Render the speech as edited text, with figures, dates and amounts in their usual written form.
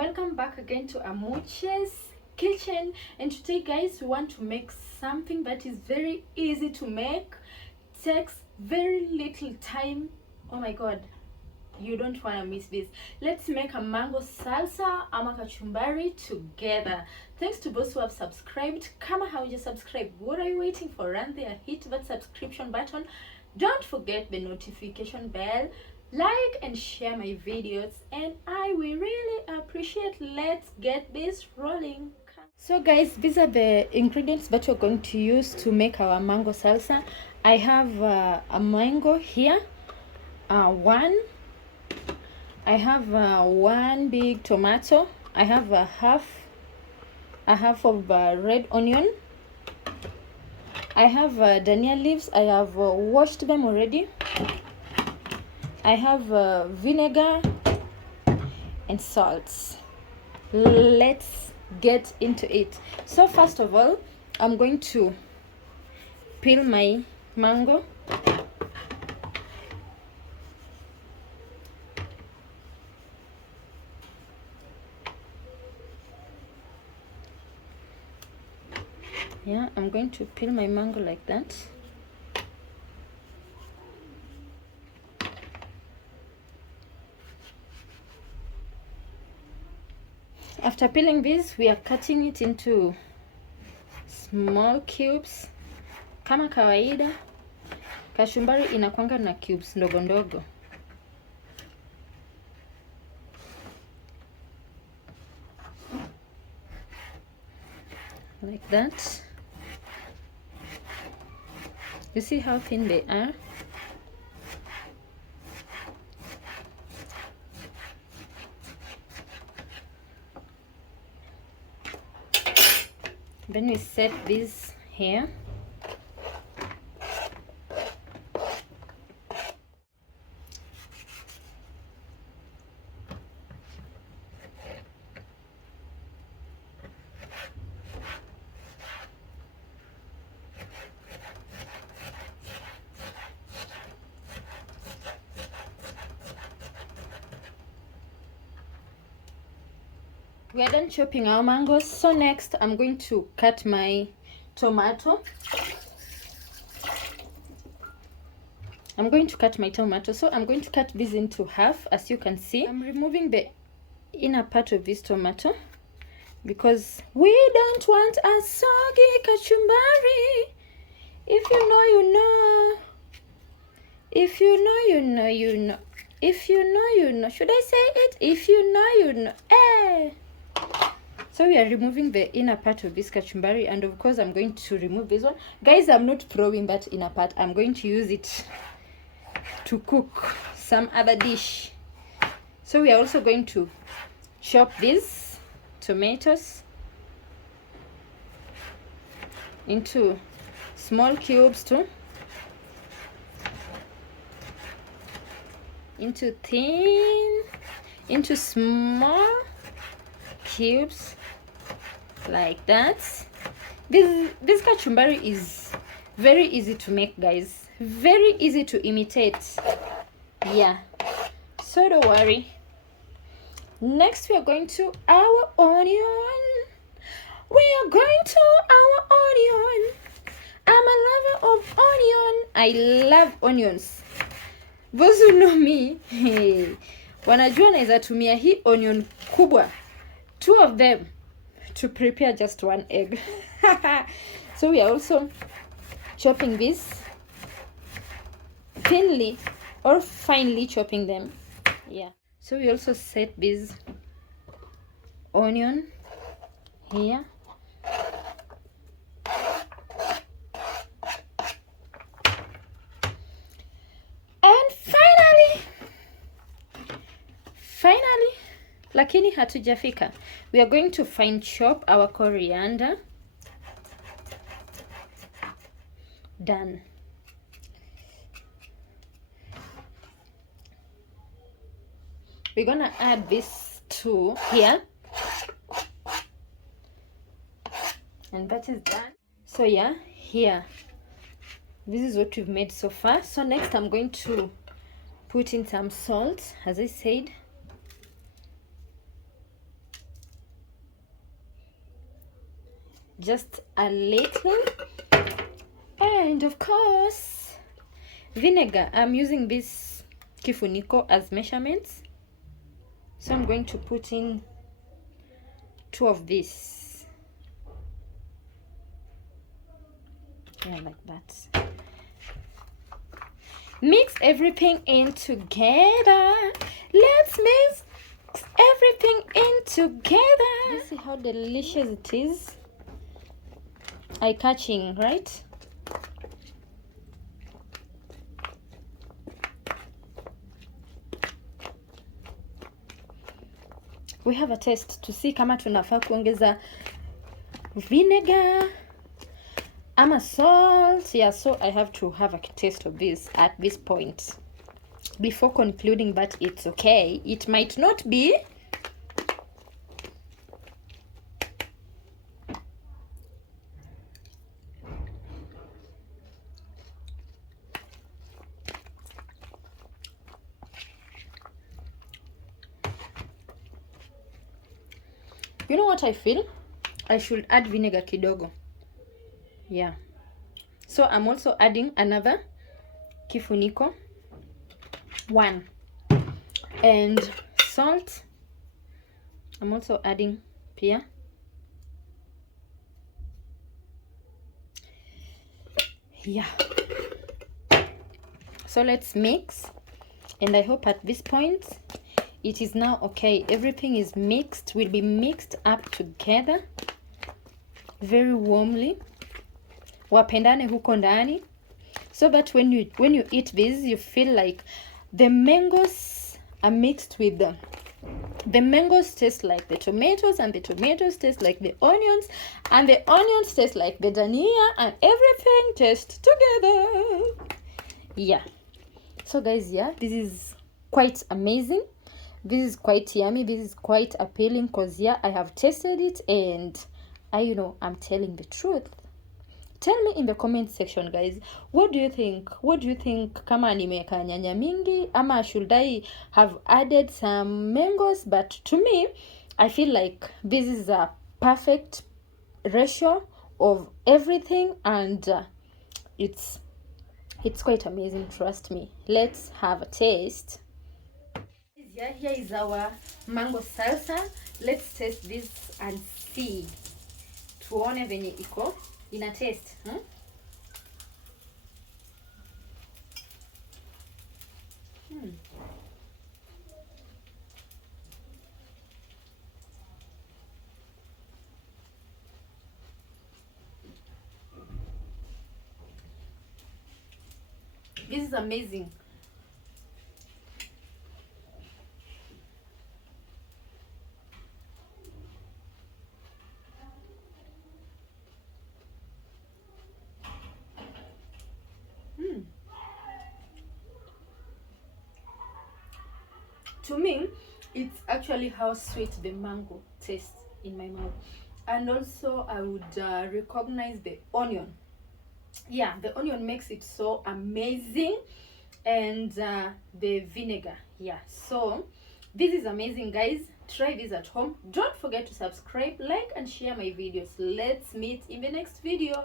welcome back again to AMUCHE'S kitchen. And today guys, we want to make something that is very easy to make, takes very little time. Oh my god, you don't want to miss this. Let's make a mango salsa ama kachumbari together. Thanks to those who have subscribed. Kama hauja subscribe, what are you waiting for? Run there, hit that subscription button, don't forget the notification bell, like and share my videos, and I will really appreciate. Let's get this rolling. So guys, these are the ingredients that we're going to use to make our mango salsa. I have a mango here, I have one big tomato. I have a half of red onion. I have dhania leaves. I have washed them already. I have vinegar and salt. Let's get into it. So first of all, I'm going to peel my mango. Yeah, I'm going to peel my mango like that. After peeling this, we are cutting it into small cubes. Kama kawaida, kachumbari inakwanga na cubes ndogo ndogo. Like that. You see how thin they are? Then we set this here. We are done chopping our mangoes. So next I'm going to cut my tomato. So I'm going to cut this into half. As you can see, I'm removing the inner part of this tomato because we don't want a soggy kachumbari. If you know, you know. If you know, you know, you know. If you know, you know. Should I say it? If you know, you know. Eh. So we are removing the inner part of this kachumbari, and of course I'm going to remove this one. Guys, I'm not throwing that inner part. I'm going to use it to cook some other dish. So we are also going to chop these tomatoes into small cubes too. Into small cubes like that. This kachumbari is very easy to make, guys, very easy to imitate. Yeah, so don't worry. Next we are going to our onion. I'm a lover of onion. I love onions. Those who know me, hey, wanajua naweza tumia hii onion kubwa, 2 of them, to prepare just 1 egg. So we are also chopping this thinly or finely chopping them. Yeah. So we also set this onion here. And finally, lakini hatujafika, we are going to fine chop our coriander. Done. We're gonna add this to here, and that is done. So yeah, here, this is what we've made so far. So next I'm going to put in some salt, as I said. just a little. And of course, vinegar. I'm using this kifuniko as measurements, so I'm going to put in 2 of this. Yeah, like that. Mix everything in together. Let's mix everything in together. You see how delicious it is? Eye-catching, right? We have a test to see kama tunafaa kuongeza vinegar ama salt. Yeah, so I have to have a taste of this at this point before concluding, but it's okay. It might not be. You know what I feel? I should add vinegar kidogo. Yeah. So I'm also adding another kifuniko, 1. And salt. I'm also adding pia. Yeah. So let's mix. And I hope at this point it is now okay. Everything is mixed, will be mixed up together very warmly. Wapendane huko ndani, so that when you eat this, you feel like the mangoes are mixed with the mangoes taste like the tomatoes, and the tomatoes taste like the onions, and the onions taste like the dania, and everything tastes together. Yeah. So guys, yeah, this is quite amazing. This is quite yummy. This is quite appealing because, yeah, I have tasted it and I'm telling the truth. Tell me in the comment section, guys, what do you think? What do you think? Kama nimeweka nyanya mingi, ama should I have added some mangoes? But to me, I feel like this is a perfect ratio of everything, and it's quite amazing, trust me. Let's have a taste. Yeah, here is our mango salsa. Let's taste this and see. Tuone venye iko ina taste. This is amazing. To me, it's actually how sweet the mango tastes in my mouth. And also I would recognize the onion. Yeah, the onion makes it so amazing, and the vinegar. Yeah, so this is amazing, guys. Try this at home. Don't forget to subscribe, like, and share my videos. Let's meet in the next video.